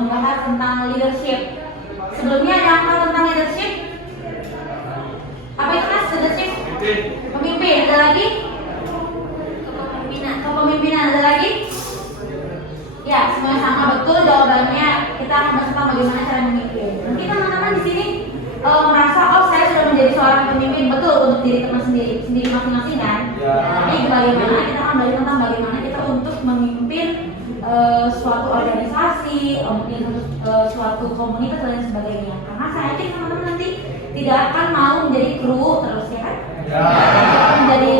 membahas tentang leadership. Sebelumnya ada apa tentang leadership? Apa itu Mas? Leadership? Pemimpin. Ada lagi? Kepemimpinan. Ada lagi? Ya, semuanya sama betul jawabannya. Kita akan bahas tentang bagaimana cara memimpin. Mungkin teman-teman di sini merasa saya sudah menjadi seorang pemimpin, betul untuk diri teman sendiri masing-masing kan? Ya. Tapi bagaimana kita akan belajar tentang bagaimana kita untuk memimpin suatu organisasi, mungkin suatu komunitas dan sebagainya. Karena saya yakin teman-teman nanti tidak akan mau menjadi kru terus ya kan? Ya. Menjadi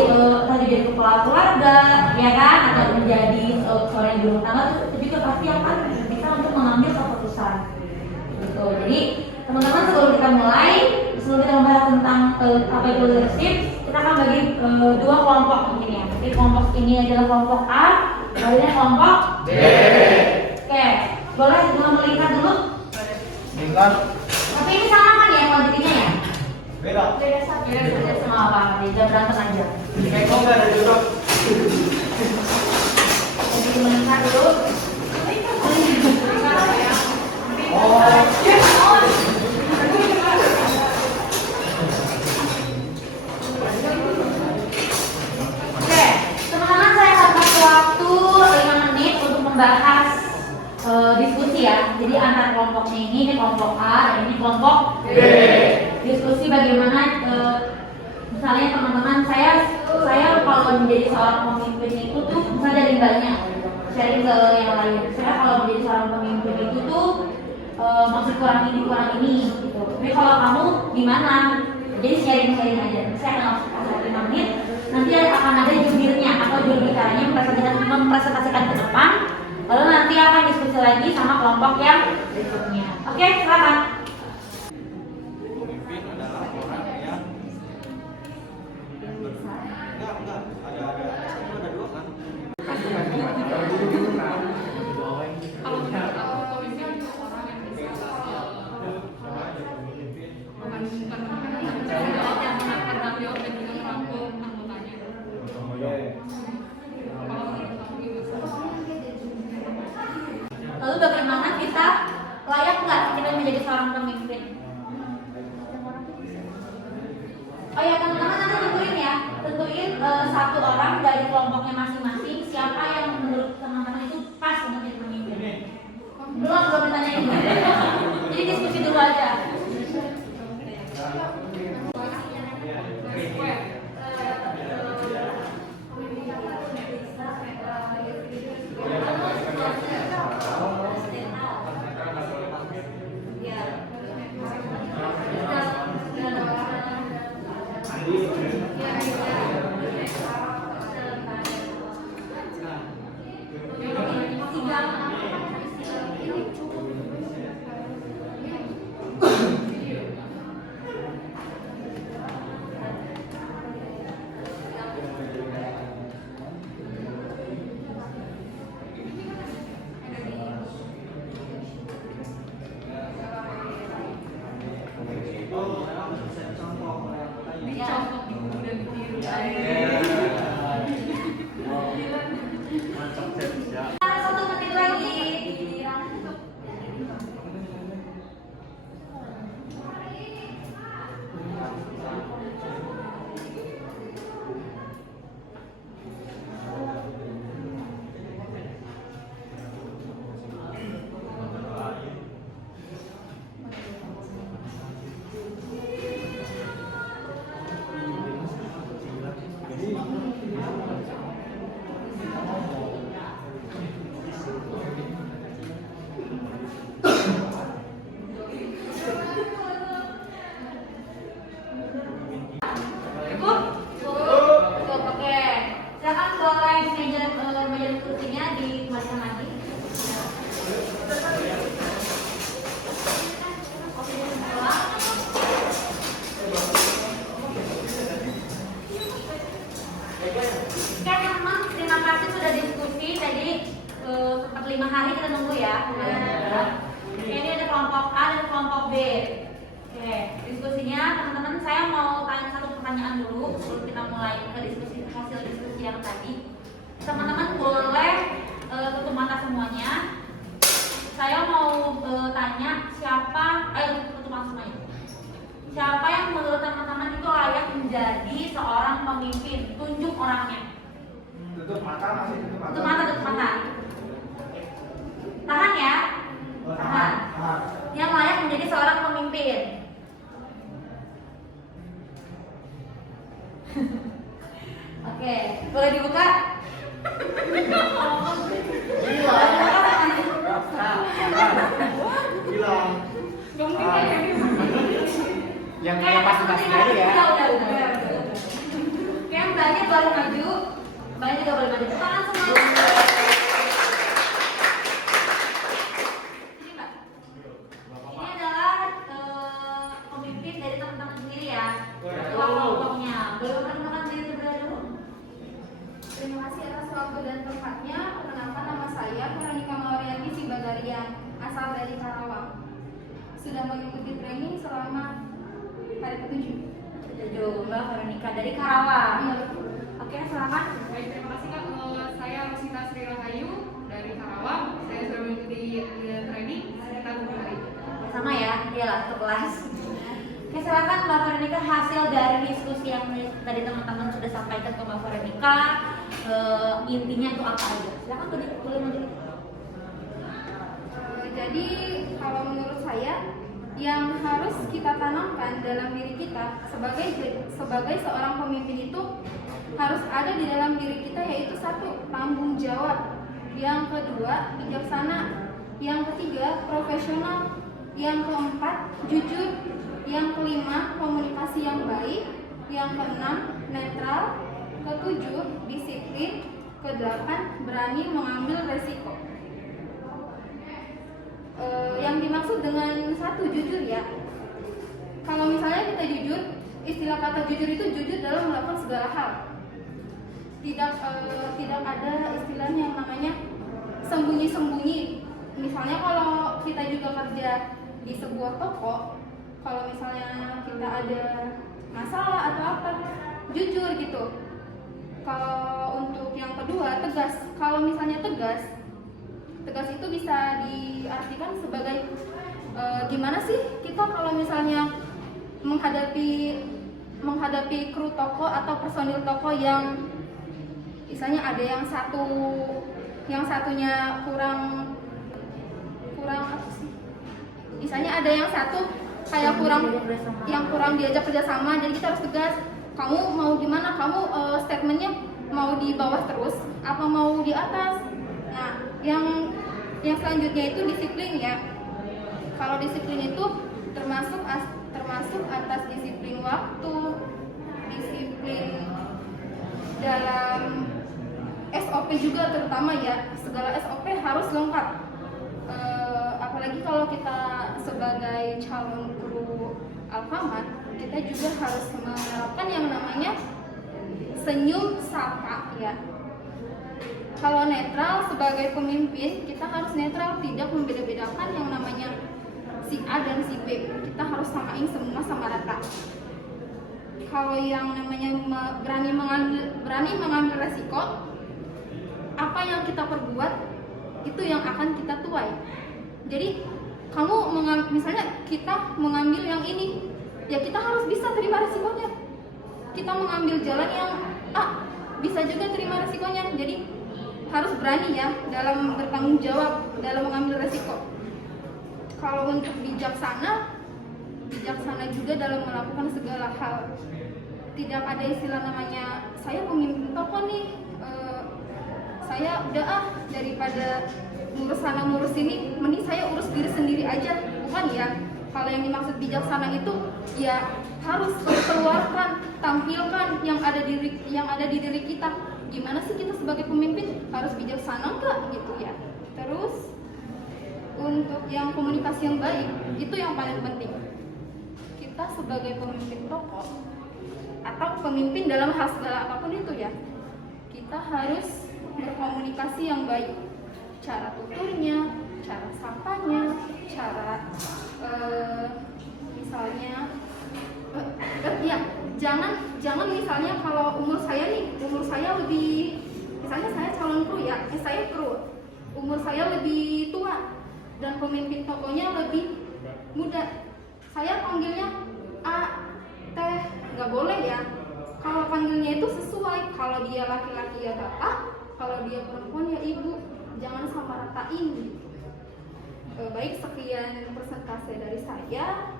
jadi kepala keluarga, ya kan? Atau menjadi seorang ibu rumah tangga, tapi itu pasti akan bisa untuk mengambil keputusan. Gitu. Jadi teman-teman sebelum kita membahas tentang apa itu leadership, kita akan bagi dua kelompok mungkin ya. Jadi kelompok ini adalah kelompok A, lainnya kelompok B. Oke, boleh melihat dulu? Lihat. Tapi ini sama kan ya kuantitinya ya? Beda sama apa? Tidak berantem aja. Kayak kok nggak ada jodoh. Jadi melihat dulu. Oke, teman-teman saya akan kasih waktu 5 menit untuk membahas diskusi ya. Jadi antar kelompoknya ini kelompok A dan ini kelompok B. Diskusi bagaimana misalnya teman-teman saya kalau menjadi seorang pemimpin itu tuh bisa dari banyak sharing ke yang lain. Saya kalau menjadi seorang pemimpin itu tuh masih kurang ini gitu. Tapi kalau kamu gimana? Jadi sharing aja. Saya akan kasih 5 menit. Nanti akan ada jubirnya atau jurubicaranya mempresentasikan ke depan. Lalu nanti akan diskusi lagi sama kelompok yang berikutnya. Oke, silakan. Pemimpin adalah orang yang ada dua kan? Kalau pemimpin itu orang yang bisa yang menangkap jawab dan juga merangkul anggotanya. Lalu bagaimana kita layak nggak kita menjadi seorang pemimpin? Oh ya teman-teman nanti tentuin satu orang dari kelompoknya masing-masing siapa yang menurut teman-teman itu pas untuk jadi pemimpin. Belum ditanyain. Jadi diskusi dulu aja. sempat 5 hari kita nunggu ya. Ini ada kelompok A dan kelompok B. Oke, diskusinya teman-teman saya mau tanya satu pertanyaan dulu sebelum kita mulai ke diskusi hasil diskusi yang tadi. Teman-teman boleh tutup mata semuanya. Saya mau menjadi seorang pemimpin? Tunjuk orangnya. Tutup mata, masih tutup mata. Tutup mata, tutup mata. Tahan ya. Oh, Tahan. tahan. Yang layak menjadi seorang pemimpin. Oke, boleh dibuka? Hilang. Yang pasti aja ya. Udah. Oke, yang mbaknya baru maju. Mbaknya juga boleh maju. Tangan semuanya. Ini mbak. Ini adalah pemimpin dari teman-teman sendiri ya. Ketua kelompoknya. Boleh memperkenalkan diri terlebih dahulu? Terima kasih atas waktu dan tempatnya. Perkenalkan, nama saya Veronica Maurianti Sibagarian, asal dari Karawang. Sudah mengikuti training selama hari ke-7. Tujuh, Mbak Veronica dari Karawang. Iya. Oke, silakan. Baik, terima kasih Kak. Saya Rosita Sri Rahayu dari Karawang. Saya sudah mengikuti training sekitar 2 hari. Sama ya, iyalah satu kelas. Oke, silakan Mbak Veronica, hasil dari diskusi yang tadi teman-teman sudah sampaikan ke Mbak Veronica, intinya itu apa aja? Silakan boleh maju. Jadi kalau menurut saya, yang harus kita tanamkan dalam diri kita sebagai seorang pemimpin itu harus ada di dalam diri kita, yaitu 1, tanggung jawab, yang kedua bijaksana, yang ketiga profesional, yang keempat jujur, yang kelima komunikasi yang baik, yang keenam netral, ketujuh disiplin, kedelapan berani mengambil resiko. Yang dimaksud dengan 1 jujur ya, kalau misalnya kita jujur, istilah kata jujur itu jujur dalam melakukan segala hal. Tidak ada istilahnya yang namanya sembunyi-sembunyi. Misalnya kalau kita juga kerja di sebuah toko, kalau misalnya kita ada masalah atau apa, jujur gitu. Kalau untuk yang kedua, tegas. Kalau misalnya tegas itu bisa diartikan sebagai gimana sih kita kalau misalnya menghadapi kru toko atau personil toko yang misalnya ada yang satunya kurang apa sih? Misalnya ada yang satu kayak kurang diajak kerjasama, jadi kita harus tegas. Kamu mau gimana? Kamu statementnya mau di bawah terus apa mau di atas? Nah, yang selanjutnya itu disiplin ya. Kalau disiplin itu termasuk atas disiplin waktu, disiplin dalam SOP juga terutama ya. Segala SOP harus lengkap. Apalagi kalau kita sebagai calon kru Alfamart, kita juga harus menerapkan yang namanya senyum sapa ya. Kalau netral sebagai pemimpin, kita harus netral, tidak membeda-bedakan yang namanya si A dan si B. Kita harus samain semua sama rata. Kalau yang namanya berani mengambil resiko, apa yang kita perbuat itu yang akan kita tuai. Jadi misalnya kita mengambil yang ini, ya kita harus bisa terima resikonya. Kita mengambil jalan yang A, bisa juga terima resikonya. Jadi harus berani ya dalam bertanggung jawab dalam mengambil resiko. Kalau untuk bijaksana juga dalam melakukan segala hal. Tidak ada istilah namanya saya pemimpin toko nih, saya udah daripada ngurus sana ngurus sini, mending saya urus diri sendiri aja. Bukan ya. Kalau yang dimaksud bijaksana itu ya harus keluarkan, tampilkan yang ada di diri kita. Gimana sih kita sebagai pemimpin, harus bijaksana nggak gitu ya. Terus untuk yang komunikasi yang baik, itu yang paling penting. Kita sebagai pemimpin toko atau pemimpin dalam hal segala apapun itu ya, kita harus berkomunikasi yang baik. Cara tuturnya, cara sapanya, cara misalnya ya jangan misalnya kalau umur saya lebih, misalnya saya calon kru ya, saya kru, umur saya lebih tua dan pemimpin tokonya lebih muda, saya panggilnya A, Teh, nggak boleh ya. Kalau panggilnya itu sesuai, kalau dia laki-laki ya bapak, kalau dia perempuan ya ibu, jangan sama ratain. Baik, sekian persentase dari saya.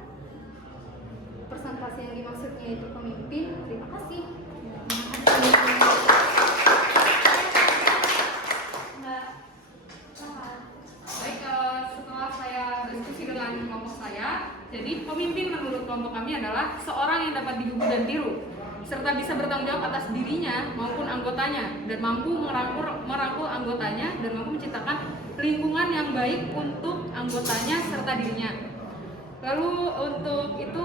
Persentase yang dimaksudnya itu pemimpin. Terima kasih. Baik, setelah saya diskusi dengan kelompok saya, jadi pemimpin menurut kelompok kami adalah seorang yang dapat digugu dan tiru, serta bisa bertanggung jawab atas dirinya maupun anggotanya, dan mampu merangkul anggotanya, dan mampu menciptakan lingkungan yang baik untuk anggotanya serta dirinya. Lalu untuk itu,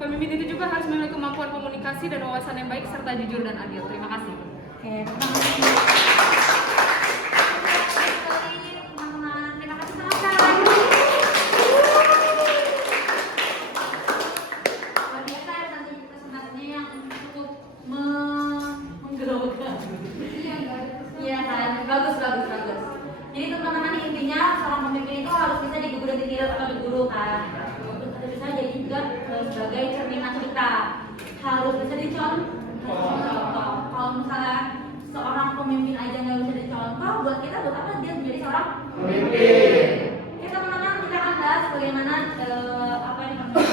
pemimpin itu juga harus memiliki kemampuan komunikasi dan wawasan yang baik serta jujur dan adil. Terima kasih. Oke, terima kasih. Teman-teman, terima kasih teman-teman. Luar biasa ya tadi presentasinya yang cukup menggerokan. Iya kan, bagus. Jadi teman-teman, intinya seorang pemimpin itu harus bisa digugu dan ditiru atau diguru kan. Harus bisa jadi juga sebagai cerminan kita. Harus bisa dicontoh. Kalau misalnya seorang pemimpin aja nggak bisa dicontoh, buat apa dia menjadi seorang pemimpin? Oke teman-teman, kita akan bahas bagaimana apa yang namanya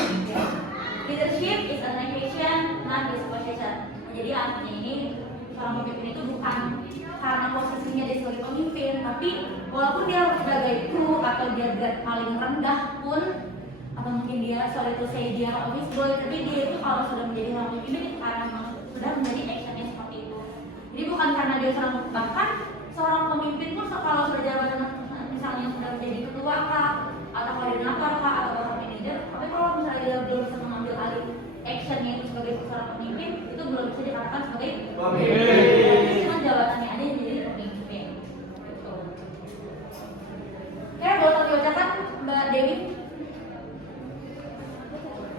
leadership is an education, not disposition. Jadi artinya ini seorang pemimpin itu bukan karena posisinya dia sebagai pemimpin, tapi walaupun dia sebagai kru atau dia grade paling rendah pun, atau mungkin dia sorry to say dia office boy, tapi dia itu kalau sudah menjadi seorang pemimpin itu karena sudah menjadi actionnya seperti itu. Jadi bukan karena dia seorang, bahkan seorang pemimpin pun kalau sudah jabatan misalnya sudah menjadi ketua kah, atau koordinator kah, atau orang manajer, tapi kalau misalnya dia belum bisa mengambil alih actionnya itu sebagai seorang pemimpin, itu belum bisa dikatakan sebagai pemimpin. Cuma jabatannya aja yang jadi pemimpin. Gitu. Oke, boleh dibacakan Mbak Dewi?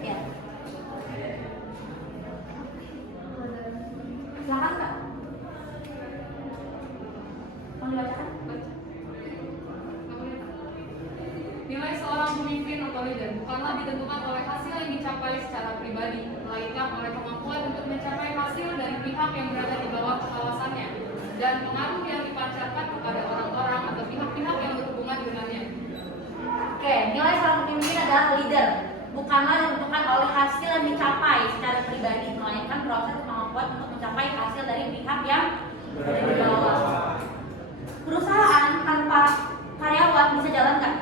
Ya. Silakan Kak. Mau dibacakan? Nilai seorang pemimpin atau leader bukanlah ditentukan oleh hasil yang dicapai secara pribadi, melainkan oleh kemampuan untuk mencapai hasil dari pihak yang berada di bawah pengawasannya dan pengaruh yang dipancarkan kepada orang-orang atau pihak-pihak yang berhubungan dengannya. Oke, nilai seorang pemimpin adalah leader, bukanlah ditentukan oleh hasil yang dicapai secara pribadi, melainkan proses kemampuan untuk mencapai hasil dari pihak yang berada di bawah. Perusahaan tanpa karyawan bisa jalan nggak?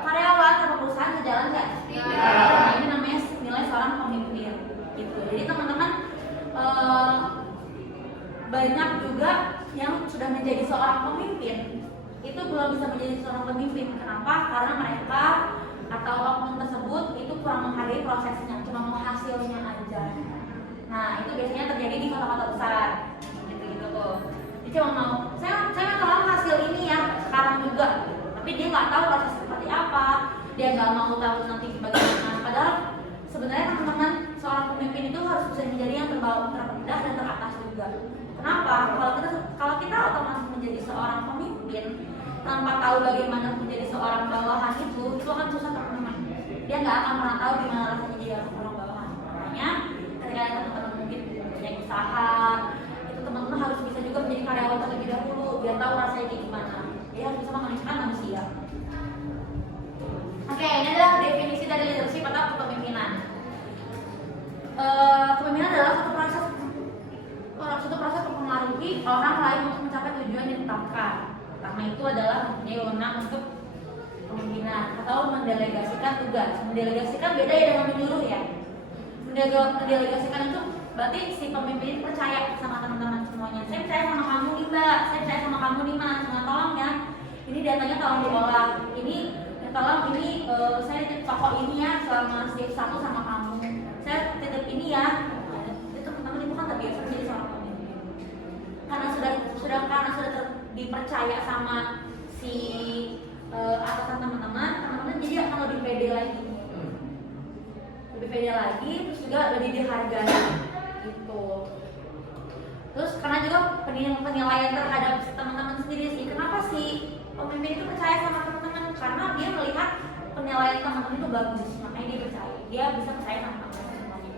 Karyawan tanpa perusahaan bisa jalan nggak? Nah, ini namanya nilai seorang pemimpin. Gitu. Jadi teman-teman, banyak juga yang sudah menjadi seorang pemimpin itu belum bisa menjadi seorang pemimpin. Kenapa? Karena mereka atau oknum tersebut itu kurang menghargai prosesnya, cuma mau hasilnya aja. Nah, itu biasanya terjadi di kota-kota besar. Gitu tuh. Dia cuma mau, saya mau hasil ini ya sekarang juga, tapi dia nggak tahu proses seperti apa, dia nggak mau tahu nanti bagaimana. Padahal sebenarnya teman-teman, seorang pemimpin itu harus bisa menjadi yang terbawah, terendah dan teratas juga. Kenapa? Kalau kita otomatis menjadi seorang pemimpin tanpa tahu bagaimana menjadi seorang bawahan itu akan susah teman-teman. Dia nggak akan pernah tahu gimana rasanya jadi orang bawahan. Makanya ketika teman-teman mungkin punya usaha, itu teman-teman harus bisa juga menjadi karyawan terlebih dahulu, biar tahu rasanya kayak gimana. Dia harus bisa memanusiakan manusia. Oke, ini adalah definisi dari leadership atau kepemimpinan. Kepemimpinan adalah suatu proses mempengaruhi orang lain untuk mencapai tujuan yang ditetapkan. Karena itu adalah mempunyai wewenang untuk kepemimpinan atau mendelegasikan tugas. Mendelegasikan beda ya dengan menyuruh ya. Mendelegasikan itu berarti si pemimpin percaya sama teman-teman semuanya. Saya percaya sama kamu nih Mbak, saya percaya sama kamu nih Mas. Nah, tolong ya, ini datanya tolong diolah. Tolong ini saya titip toko ini ya selama shift 1 sama kamu. Saya titip ini ya. Itu teman-teman itu kan terbiasa menjadi seorang pemimpin. Karena sudah dipercaya sama si atasan teman-teman jadi akan lebih pede lagi. Terus juga lebih dihargai gitu. Terus karena juga penilaian terhadap teman-teman sendiri sih. Kenapa sih pemimpin itu percaya sama teman-teman? Karena dia melihat penilaian teman-teman itu bagus, makanya dia percaya. Dia bisa percaya sama teman-teman semuanya.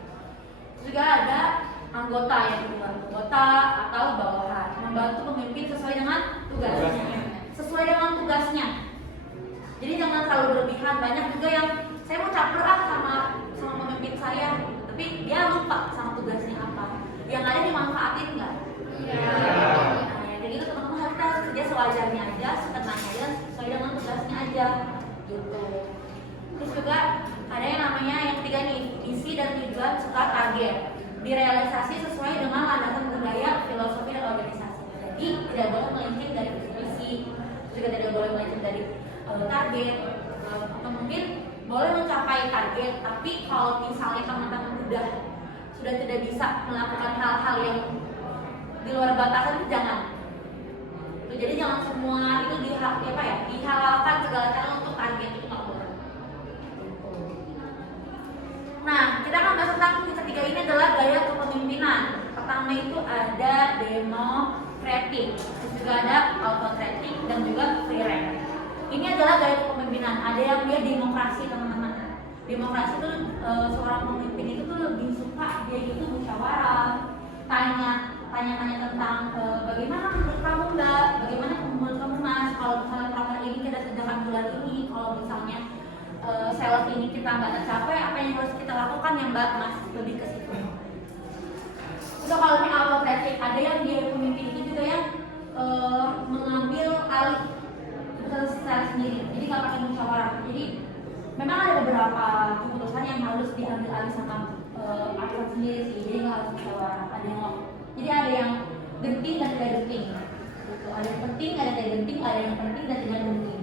Terus juga ada anggota yang kedua, anggota atau bawahan, membantu pemimpin sesuai dengan tugasnya. Sesuai dengan tugasnya. Jadi jangan terlalu berlebihan. Banyak juga yang saya mau caper sama pemimpin saya, tapi dia lupa sama tugasnya apa. Yang ada dimanfaatin nggak? Iya. Nah, jadi itu teman-teman harus kerja sewajarnya aja, sekenanya aja, sesuai dengan tugasnya aja, gitu. Terus juga ada yang namanya yang ketiga nih, visi dan tujuan serta target. Direalisasi sesuai dengan landasan budaya, filosofi dan organisasi. Jadi tidak boleh melenceng dari visi, juga tidak boleh melenceng dari target, atau mungkin boleh mencapai target, tapi kalau misalnya teman-teman sudah tidak bisa melakukan hal-hal yang di luar batasan itu jangan. Jadi jangan semua itu dihalalkan segala cara untuk target itu nggak boleh. Nah, kita akan bahas tentang yang ketiga ini adalah gaya kepemimpinan. Pertama itu ada demokratik, terus juga ada autokratik dan juga free rank. Ini adalah gaya kepemimpinan. Ada yang dia demokrasi, teman-teman. Demokrasi itu seorang pemimpin itu tuh lebih suka dia itu musyawarah, tanya tentang bagaimana menurut kamu Mbak, bagaimana menurut kamu Mas, kalau misalnya program ini kita kerjakan bulan ini, kalau misalnya sales ini kita nggak tercapai, apa yang harus kita lakukan ya Mbak, Mas, lebih ke situ. So kalau ini autokratik, ada yang dia pemimpin itu juga yang mengambil alih secara sendiri, jadi nggak pakai musyawarah. Jadi memang ada beberapa keputusan yang harus diambil alih sama atasan sendiri sih, jadi nggak harus musyawarah. Jadi ada yang genting dan tidak genting. Gitu. Ada yang penting, ada yang tidak genting, ada yang penting dan tidak genting.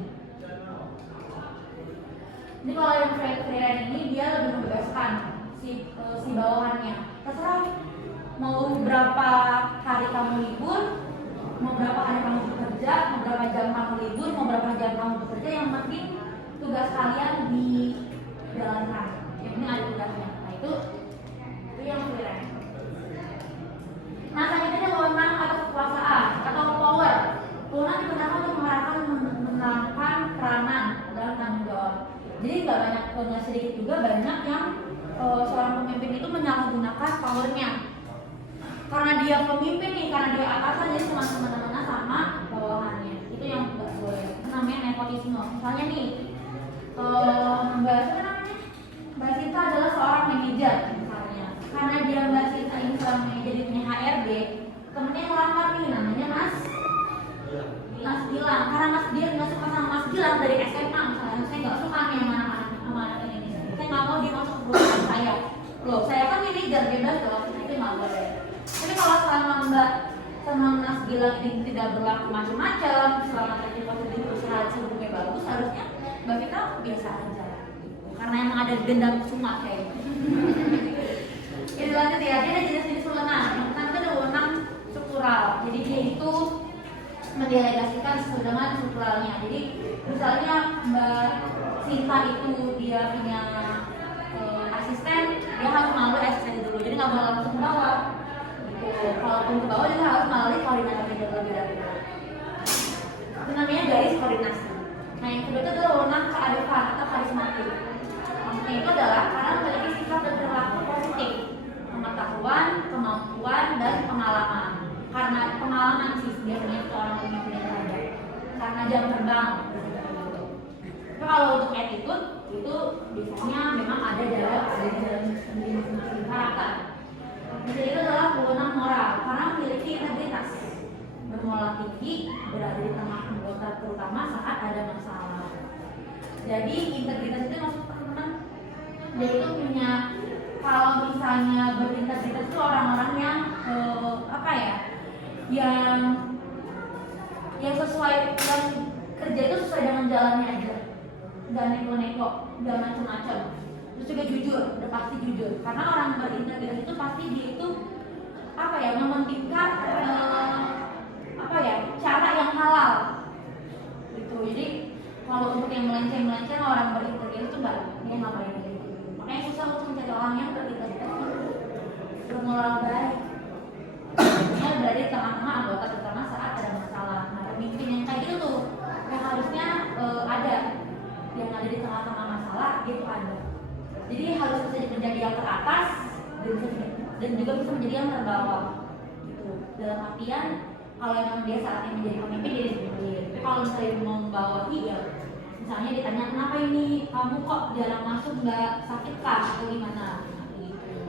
Jadi kalau yang freelance ini dia lebih membebaskan si bawahannya. Terserah mau berapa hari kamu libur, mau berapa hari kamu bekerja, mau berapa jam kamu libur, mau berapa jam kamu bekerja, yang penting tugas kalian dijalankan. Yang penting ada tugasnya. Nah itu yang freelance. Nah, selanjutnya ada wewenang atau kekuasaan atau power. Wewenang digunakan untuk menangkan peranan dalam tanggung jawab. Jadi nggak sedikit juga banyak yang seorang pemimpin itu menyalahgunakan powernya. Karena dia pemimpin nih, karena dia atasan, jadi cuma teman-teman sama bawahannya. Itu yang nggak boleh. Itu namanya nepotisme. Misalnya nih, Mbak Sinta adalah seorang manajer. Karena dia Mbak Sinta ini seorang manajer, dia punya HRD, temennya ngelamar nih, namanya Mas Gilang. Karena Mas dia nggak suka sama Mas Gilang dari SMA, misalnya saya nggak suka nih sama anak ini, saya nggak mau dia masuk ke perusahaan saya. Loh, saya kan manajer, dia bilang kalau itu nggak boleh. Tapi kalau sama Mas Gilang ini tidak berlaku macam-macam, selama reputasi di perusahaan sebelumnya bagus, harusnya Mbak Sinta biasa aja. Karena emang ada dendam cuma kayak Jadi lanjut ya, dia ada jenis-jenis wewenang. Yang pertama itu ada wewenang struktural. Jadi dia itu mendelegasikan sesuai dengan strukturalnya. Jadi misalnya Mbak Sinta itu dia punya asisten, dia harus melalui asisten dulu. Jadi nggak boleh langsung ke bawah. Kalaupun ke bawah dia harus melalui koordinator terlebih dahulu. Itu namanya garis koordinasi. Nah yang kedua itu adalah wewenang kearifan atau karismatik. Maksudnya itu adalah karena memiliki sifat dan perilaku positif, pengetahuan, kemampuan, dan pengalaman. Karena pengalaman sih biasanya seorang pemimpin yang ada. Karena jam terbang. Tapi kalau untuk attitude itu biasanya memang ada di dalam karakter. Jadi itu adalah wewenang moral karena memiliki integritas, bermoral tinggi, berada di tengah anggota terutama saat ada masalah. Jadi integritas itu maksud teman-teman, jadi itu punya, kalau misalnya berintegritas itu orang-orang yang yang sesuai, yang kerja itu sesuai dengan jalannya aja, nggak neko-neko, nggak macam-macam. Terus juga jujur, udah pasti jujur. Karena orang berintegritas itu pasti dia itu mementingkan cara yang halal. Gitu. Jadi kalau untuk yang melenceng orang berintegritas itu dia nggak paling gitu. Makanya susah untuk mencari orang yang berintegritas bermoral baik. Ini dari tengah-tengah anggota terutama saat ada masalah. Nah, pemimpin yang kayak gitu tuh yang harusnya ada, yang ada di tengah-tengah masalah gitu ada. Jadi harus bisa menjadi yang teratas dan bisa dan juga bisa menjadi yang terbawa gitu. Dalam artian kalau emang dia saatnya menjadi pemimpin dia disiplin, tapi kalau misalnya mau membawahi ya misalnya ditanya kenapa ini kamu kok jarang masuk, nggak sakit kah atau gimana gitu.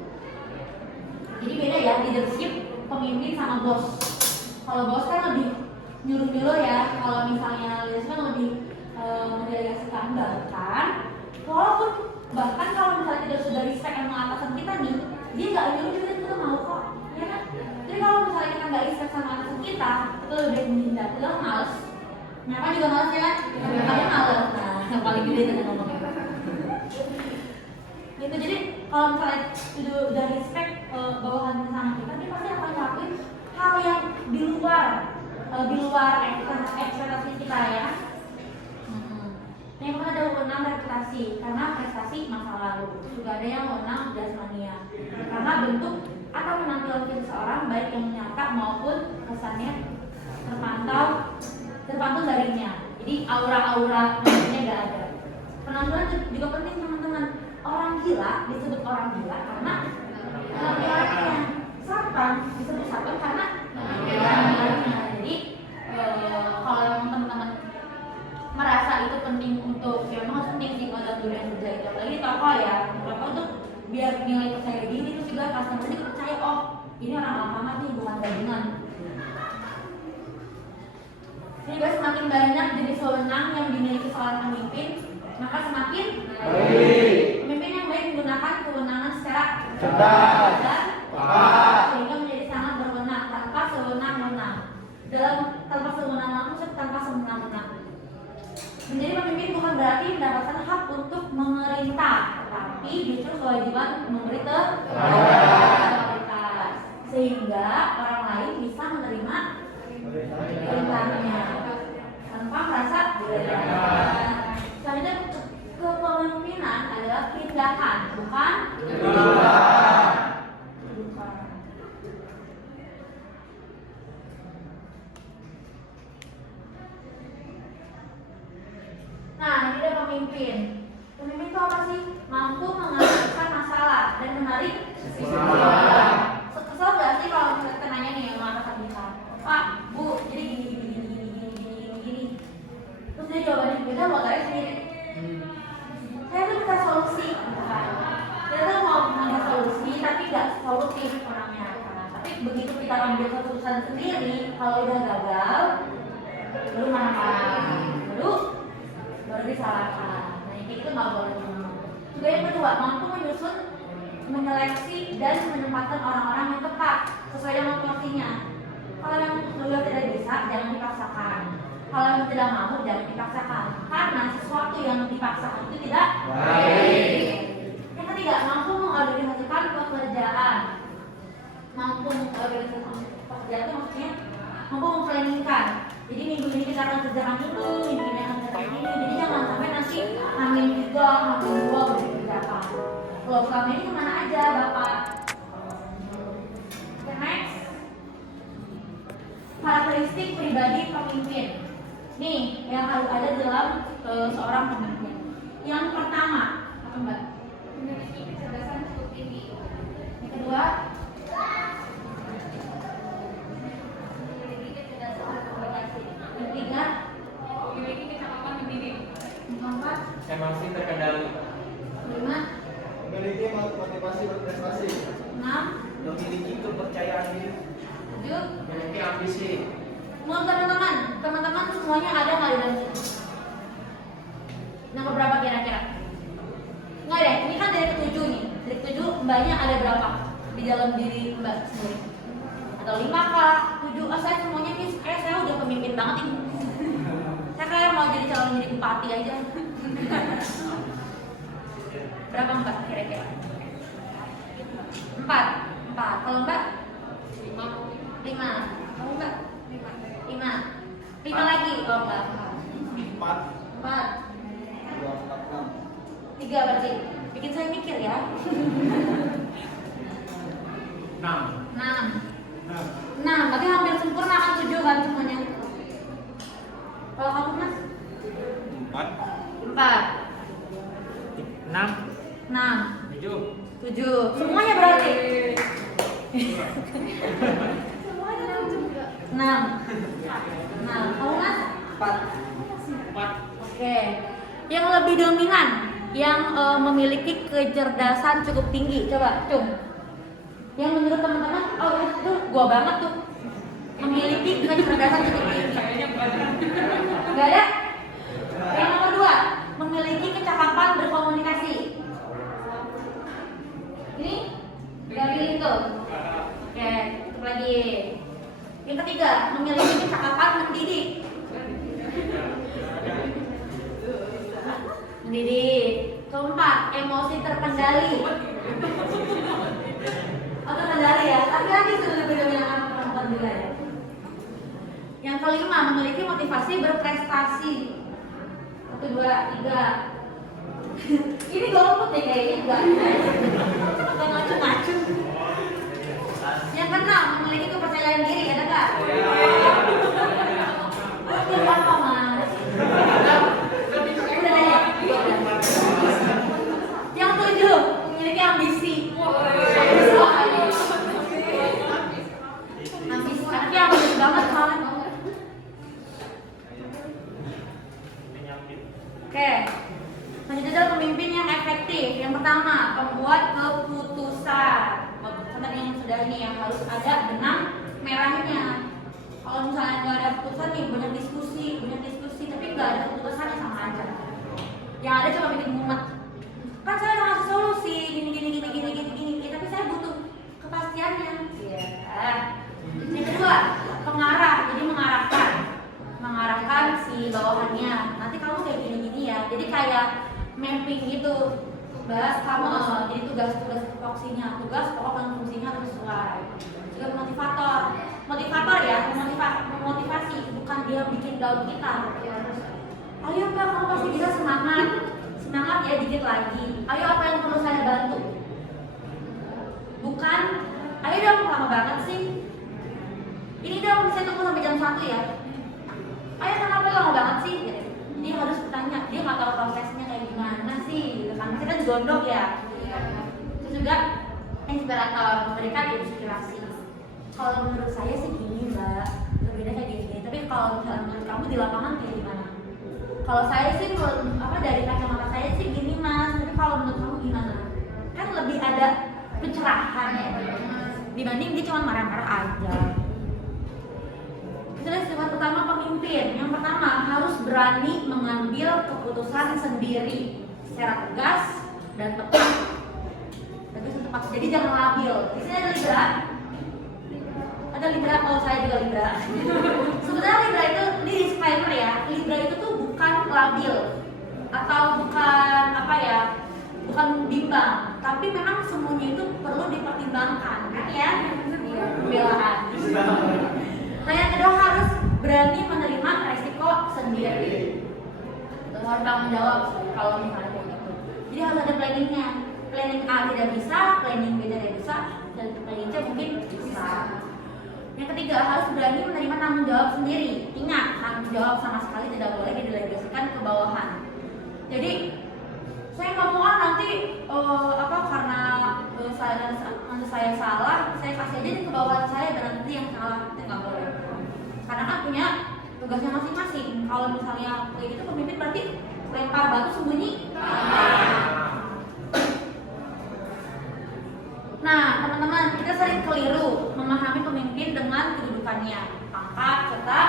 Jadi beda ya leadership pemimpin sama bos. Kalau bos kan lebih nyuruh-nyuruh ya, kalau misalnya leadership kan lebih mendelegasikan. Bahkan kalau misalnya tidak sudah respect sama atasan kita nih, dia nggak nyuruh juga kita mau kok, ya kan? Jadi kalau misalnya kita nggak respect sama atasan kita, itu lebih baik menghindar. Kita males, nyapa juga males ya kan? Nyapanya males, nah yang paling gede tadi ngomongnya. Gitu, jadi kalau misalnya udah respect bawahan sama kita, dia pasti akan ngelakuin hal yang di luar ekspektasi kita ya. Yang pertama ada wewenang reputasi, karena prestasi masa lalu. Juga ada yang wewenang jasmania, karena bentuk atau penampilan seseorang baik yang nyata maupun kesannya terpantau darinya. Jadi aura-aura maksudnya nggak ada. Penampilan juga penting teman-teman. Orang gila disebut orang gila karena penampilannya. Satpam disebut satpam karena penampilannya. Jadi kalau teman-teman merasa itu penting untuk ya memang penting sih kalau dalam dunia kerja itu, apalagi di toko ya, toko untuk biar nilai percaya diri, terus juga customer juga percaya oh ini orang alfamart nih bukan gabungan. Sehingga semakin banyak jenis wewenang yang dimiliki seorang pemimpin, maka semakin baik. Pemimpin yang baik menggunakan kewenangan secara cerdas dan tepat, sehingga menjadi sangat berwenang tanpa sewenang-wenang. Tanpa sewenang-wenang. Menjadi pemimpin bukan berarti mendapatkan hak untuk memerintah, tapi justru kewajiban memberi otoritas, sehingga orang lain bisa menerima perintahnya tanpa merasa dilecehkan. Selanjutnya, kepemimpinan adalah tindakan, bukan kedudukan. Nah, ini ada pemimpin. Pemimpin itu apa sih? Mampu mengatasi masalah dan menarik kesimpulan. Kesel nggak sih kalau kita nanya nih sama atasan kita, Pak, Bu, jadi gini. Terus dia jawabannya beda, buat saya sendiri. Saya tuh minta solusi. Kita tuh mau minta solusi, tapi nggak solutif orangnya. Tapi begitu kita ambil keputusan sendiri, kalau udah gagal, baru marah-marah. Baru disalahkan. Nah, itu nggak boleh. Juga yang kedua, mampu menyusun, menyeleksi dan menempatkan orang-orang yang tepat sesuai dengan porsinya. Kalau yang beliau tidak bisa, jangan dipaksakan. Kalau yang tidak mau, jangan dipaksakan. Karena sesuatu yang dipaksakan itu tidak baik. Yang ketiga, mampu mengorganisasikan pekerjaan. Mampu mengorganisasikan pekerjaan itu maksudnya mampu memplanningkan. Jadi minggu ini kita akan kerjakan itu, minggu ini akan kerjakan ini. Jadi jangan sampai nanti hamil 3, hamil 2 udah dikerjakan. Kalau selama ini kemana aja Bapak? Okay, next. Karakteristik pribadi pemimpin. Nih, yang harus ada dalam seorang pemimpin. Yang pertama, apa Mbak? Memiliki kecerdasan cukup tinggi. Yang kedua, yang ketiga, memiliki kecakapan mendidik. yang keempat, Emosi terkendali. 5, Memiliki motivasi berprestasi. 6, Memiliki kepercayaan diri. 7. Memiliki ambisi. Mau teman-teman semuanya ada nggak di dalam sini? Nomor berapa kira-kira? Nggak deh, ini kan dari ke-7 nih. Dari ke-7 mbaknya ada berapa di dalam diri mbak sendiri? Atau 5 kah? 7? Saya semuanya nih, saya udah pemimpin banget ini. Saya kayak mau jadi calon jadi bupati aja. Berapa mbak kira-kira? 4. Kalau mbak? 5. Kamu mbak? 5 lagi kalau mbak? 4, 4. 2, 4, 6. 3 berarti. Bikin saya mikir ya. 6. 6, berarti hampir sempurna kan 7 kan semuanya. Kalau kamu Mas? 4. 6. 6. 7. 7. Semuanya berarti. Semuanya lucu juga. 6. Nah, kamu Mas? 4. 4. Oke. Yang lebih dominan, yang memiliki kecerdasan cukup tinggi. Coba, Cung. Yang menurut teman-teman, oh itu gua banget tuh. Memiliki kecerdasan cukup tinggi. Kayaknya banyak. Gak ada? Yang nomor 2, memiliki kecakapan berkomunikasi. Ini gak pilih tuh. Oke, tutup lagi. Yang ketiga, memiliki kecakapan mendidik. Mendidik. Keempat, emosi terkendali. Oh, terkendali ya. Laki-laki sudah benar-benar perempuan juga ya. Yang kelima, memiliki motivasi berprestasi. 1, 2, 3. Ini golput deh kayaknya enggak. Bukan ngacu-ngacu. Yang keenam, memiliki kepercayaan diri, ada nggak? Itu apa Mas? Udah ya. Yang 7, memiliki ambisi. Ambisi, anaknya ambisi banget kan? Oke, selanjutnya adalah pemimpin yang efektif. Yang pertama, pembuat keputusan. Seperti yang sudah ini yang harus ada benang merahnya. Kalau misalnya nggak ada keputusan nih, banyak diskusi, tapi nggak ada keputusannya sama aja. Yang ada cuma bikin mumet. Kan saya udah ngasih solusi, gini, tapi saya butuh kepastiannya. Iya. Yang kedua, pengarah, jadi mengarahkan si bawahannya. Nanti kamu kayak gini ya. Jadi kayak mapping gitu. Bahas kamu jadi tugas-tugas foksinya, tugas pokok dan fungsinya harus sesuai. Juga motivator ya, memotivasi, bukan dia bikin down kita. Ayo Kak, kamu pasti bisa, semangat ya, dikit lagi. Ayo apa yang perlu saya bantu? Bukan, ayo dong lama banget sih. Ini dong saya tunggu sampai jam 1 ya. Ayo kenapa lama banget sih? Dia harus bertanya, dia nggak tahu prosesnya kayak gimana sih, gitu kan? Kita gondok ya. Terus juga inspirator, memberikan inspirasi. Kalau menurut saya sih gini Mbak, berbeda kayak gini. Tapi kalau misalnya menurut kamu di lapangan kayak gimana? Kalau saya sih dari kacamata saya sih gini Mas. Tapi kalau menurut kamu gimana? Kan lebih ada pencerahan ya, dibanding dia cuma marah-marah aja. Itulah sifat utama pemimpin. Yang pertama, harus berani mengambil keputusan sendiri secara tegas dan tepat. Tegas dan tepat. Jadi jangan labil. Di sini ada Libra. Ada Libra. Oh, saya juga Libra. Sebenarnya Libra itu, ini disclaimer ya. Libra itu tuh bukan labil atau bukan bukan bimbang. Tapi memang semuanya itu perlu dipertimbangkan, kan ya? Pembelaan. Nah, yang kedua harus berani menerima resiko sendiri. Harus tanggung jawab kalau misalnya kayak gitu. Jadi harus ada planningnya. Planning A tidak bisa, planning B tidak bisa, dan planning C mungkin bisa. Yang ketiga harus berani menerima tanggung jawab sendiri. Ingat, tanggung jawab sama sekali tidak boleh didelegasikan ke bawahan. Jadi saya nggak mau nanti karena saya salah, saya kasih aja ke bawahan saya dan nanti yang salah, itu nggak boleh. Karena kan punya tugasnya masing-masing. Kalau misalnya kayak gitu pemimpin berarti lempar batu sembunyi. Nah, teman-teman, kita sering keliru memahami pemimpin dengan kedudukannya, pangkat, serta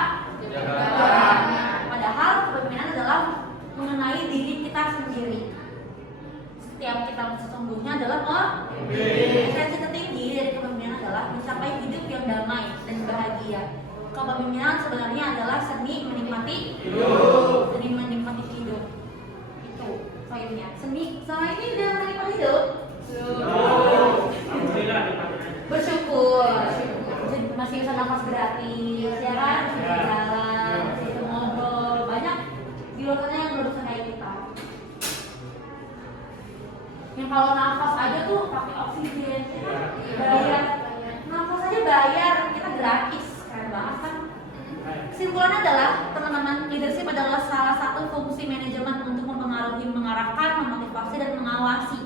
jabatannya. Padahal kepemimpinan adalah mengenai diri kita sendiri. Setiap kita sesungguhnya adalah esensi tertinggi dari kepemimpinan adalah mencapai hidup yang damai dan bahagia. Kepemimpinan sebenarnya adalah seni menikmati hidup. Seni menikmati hidup. Itu poinnya. Seni sama ini udah menikmati hidup. Bersyukur. Masih bisa nafas gratis, ya kan? Masih bisa jalan, masih bisa ngobrol. Banyak di luar sana yang berusaha kayak kita. Yang kalau nafas aja tuh pakai oksigen, bayar. Nafas aja bayar, kita gratis. Keren banget kan? Kesimpulannya adalah, teman-teman, leadership adalah salah satu fungsi manajemen untuk mempengaruhi, mengarahkan, memotivasi, dan mengawasi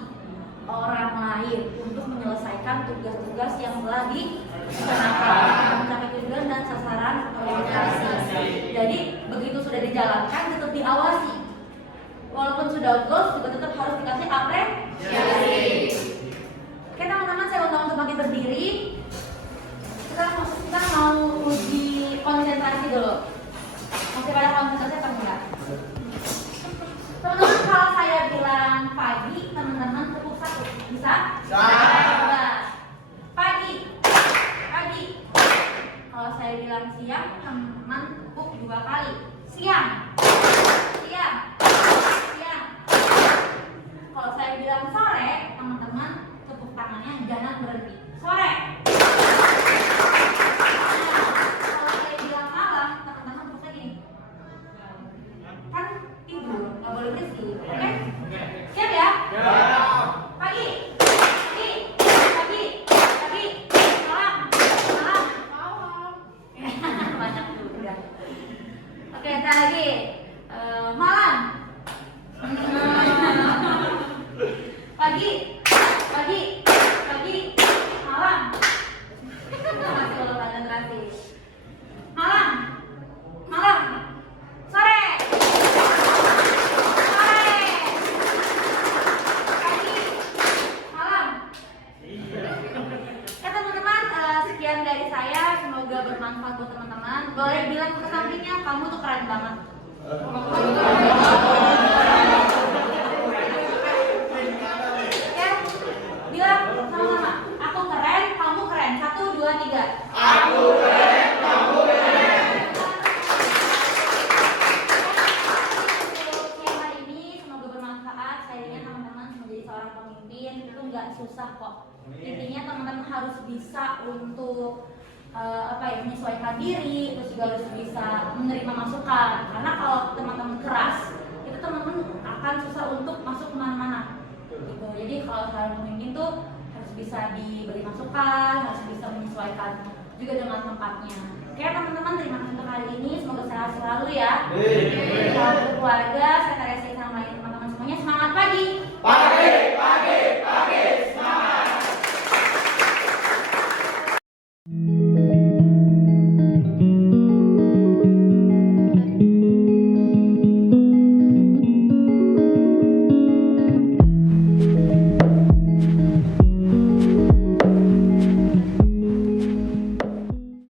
orang lain untuk menyelesaikan menyelesaikan tugas-tugas yang telah dicanangkan, mencapai tujuan dan sasaran organisasi. Jadi begitu sudah dijalankan tetap diawasi. Walaupun sudah goals juga tetap harus dikasih apresiasi. Oke teman-teman, saya undang untuk bagi berdiri. Kita mau uji konsentrasi dulu. Masih pada konsentrasi apa enggak? Teman-teman, kalau saya bilang pagi, teman-teman tepuk satu, bisa? Bisa. Pagi, pagi. Kalau saya bilang siang, teman-teman tepuk 2 kali. Siang, siang, siang. Kalau saya bilang sore, teman-teman tepuk tangannya jangan berhenti. Sore. Kalau saya bilang malam, teman-teman tepuknya gini. Kan tidur, nggak boleh berisik, oke? Siap ya? Pagi, pagi, pagi, pagi, malam, malam, banyak juga. Oke, kita lagi malam, pagi, pagi, pagi, malam. Masih kalau konsentrasi. Malam, malam, sore. Ya teman-teman, sekian dari saya, semoga bermanfaat buat teman-teman. Boleh bilang ke sampingnya, kamu tuh keren banget. Ya, bilang sama-sama, aku keren, kamu keren. 1, 2, 3. Aku keren, kamu keren. Yang hari ini semoga bermanfaat. Saya ingin teman-teman menjadi seorang pemimpin itu nggak susah kok. Intinya teman-teman harus bisa untuk menyesuaikan diri, terus juga harus bisa menerima masukan. Karena kalau teman-teman keras, itu teman-teman akan susah untuk masuk kemana-mana. Gitu. Jadi kalau seorang pemimpin tuh harus bisa diberi masukan, harus bisa menyesuaikan juga dengan tempatnya. Oke teman-teman, terima kasih untuk hari ini. Semoga sehat selalu ya. Salam keluarga.